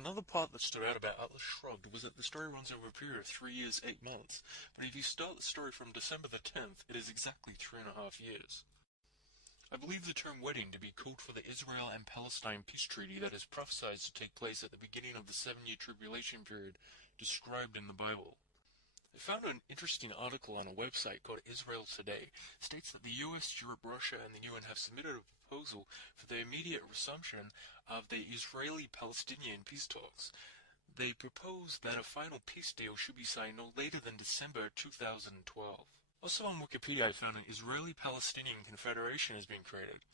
Another part that stood out about Atlas Shrugged was that the story runs over a period of 3 years, 8 months, but if you start the story from December the 10th, it is exactly 3.5 years. I believe the term wedding to be code for the Israel and Palestine peace treaty that is prophesied to take place at the beginning of the 7-year tribulation period described in the Bible. I found an interesting article on a website called Israel Today. It states that the US, Europe, Russia, and the UN have submitted a proposal for the immediate resumption of the Israeli-Palestinian peace talks. They propose that a final peace deal should be signed no later than December 2012. Also on Wikipedia I found an Israeli-Palestinian Confederation has been created.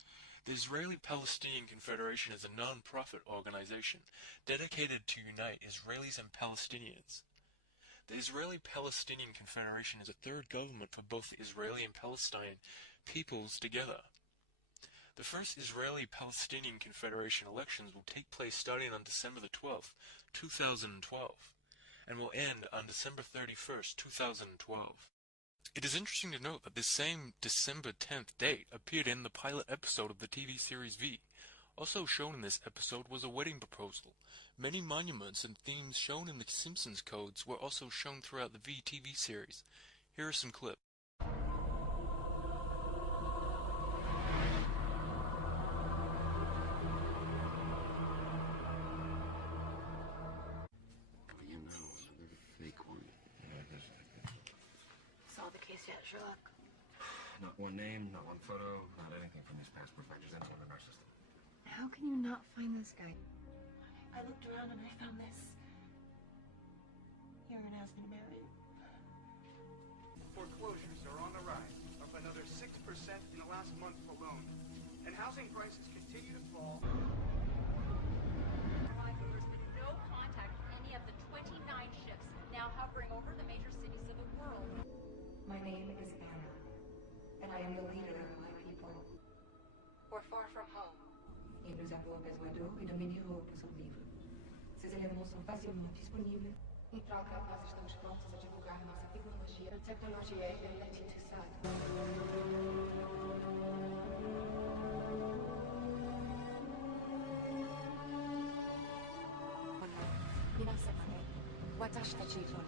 The Israeli-Palestinian Confederation is a non-profit organization dedicated to unite Israelis and Palestinians. The Israeli-Palestinian Confederation is a third government for both the Israeli and Palestine peoples together. The first Israeli-Palestinian Confederation elections will take place starting on December the 12th, 2012, and will end on December 31st, 2012. It is interesting to note that this same December 10th date appeared in the pilot episode of the TV series V. Also shown in this episode was a wedding proposal. Many monuments and themes shown in the Simpsons codes were also shown throughout the V TV series. Here are some clips. You know, the fake one. Solve the case yet, Sherlock? Not one name, not one photo, not anything from his passport factors anyone in our system. How can you not find this guy? I looked around and I found this. You're gonna ask me to marry you. Foreclosures are on the rise, up another 6% in the last month alone. And housing prices continue to fall. There's been no contact with any of the 29 ships now hovering over the major cities of the world. My name is Anna, and I am the leader of my people. We're far from home. Et nous avons besoin d'eau et de minéraux pour survivre. Ces éléments sont facilement disponibles. Em troca, nós estamos prontos a divulgar nossa tecnologia. A tecnologia é elitizada. Minasamane, watashi tachi no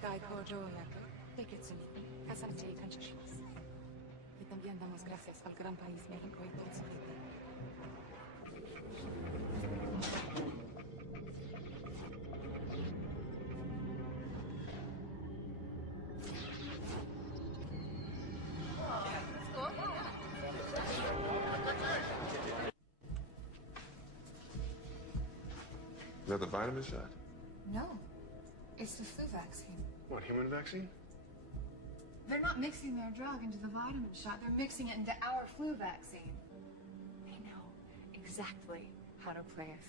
Gaiko Joyaku, Deketsuni, Kasate Consciousness. Y también damos gracias al gran país México y todo su gente. Is that the vitamin shot? No, it's the flu vaccine. What, human vaccine? They're not mixing their drug into the vitamin shot. They're mixing it into our flu vaccine. They know exactly how to play us.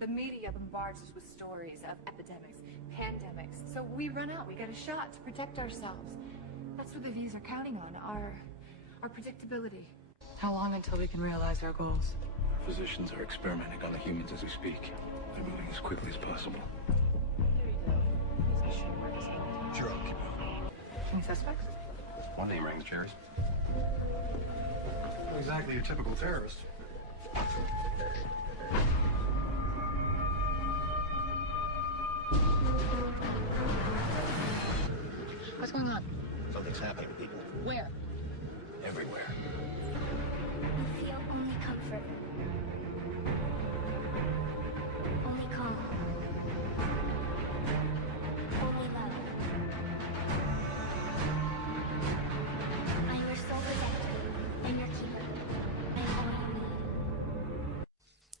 The media bombards us with stories of epidemics, pandemics. So we run out. We get a shot to protect ourselves. That's what the V's are counting on, our predictability. How long until we can realize our goals? Physicians are experimenting on the humans as we speak. They're moving as quickly as possible. Here you go. He's a short work assignment. Sure, I'll keep going. Any suspects? One name rang the cherries. Not exactly your typical terrorist. What's going on? Something's happening to people. Where? Everywhere. We feel only comfort. Only calm. Only love. I am your sole protector and your keeper. I am all you need.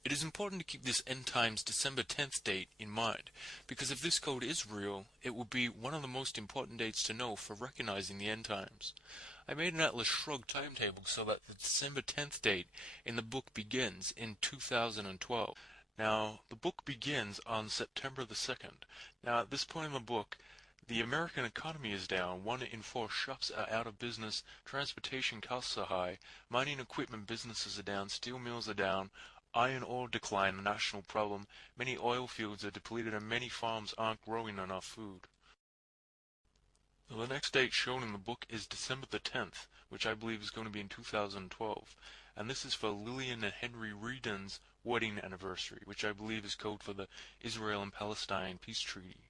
It is important to keep this end times December 10th date in mind, because if this code is real, it will be one of the most important dates to know for recognizing the end times. I made an Atlas Shrugged timetable so that the December 10th date in the book begins in 2012. Now, the book begins on September the 2nd. Now, at this point in the book, the American economy is down, 1 in 4 shops are out of business, transportation costs are high, mining equipment businesses are down, steel mills are down, iron ore decline a national problem, many oil fields are depleted, and many farms aren't growing enough food. Well, the next date shown in the book is December the 10th, which I believe is going to be in 2012, and this is for Lillian and Henry Reedon's wedding anniversary, which I believe is code for the Israel and Palestine peace treaty.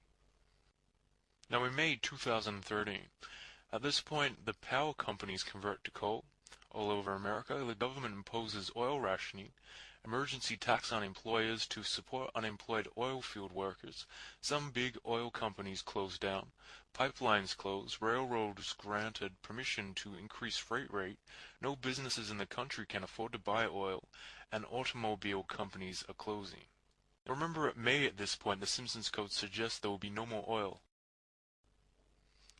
Now in May 2013, at this point the power companies convert to coal. All over America, the government imposes oil rationing, emergency tax on employers to support unemployed oil field workers. Some big oil companies close down. Pipelines close. Railroads granted permission to increase freight rate. No businesses in the country can afford to buy oil, and automobile companies are closing. Remember, at May at this point, the Simpsons Code suggests there will be no more oil.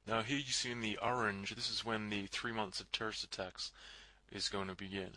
Now here you see in the orange, this is when the 3 months of terrorist attacks is going to begin.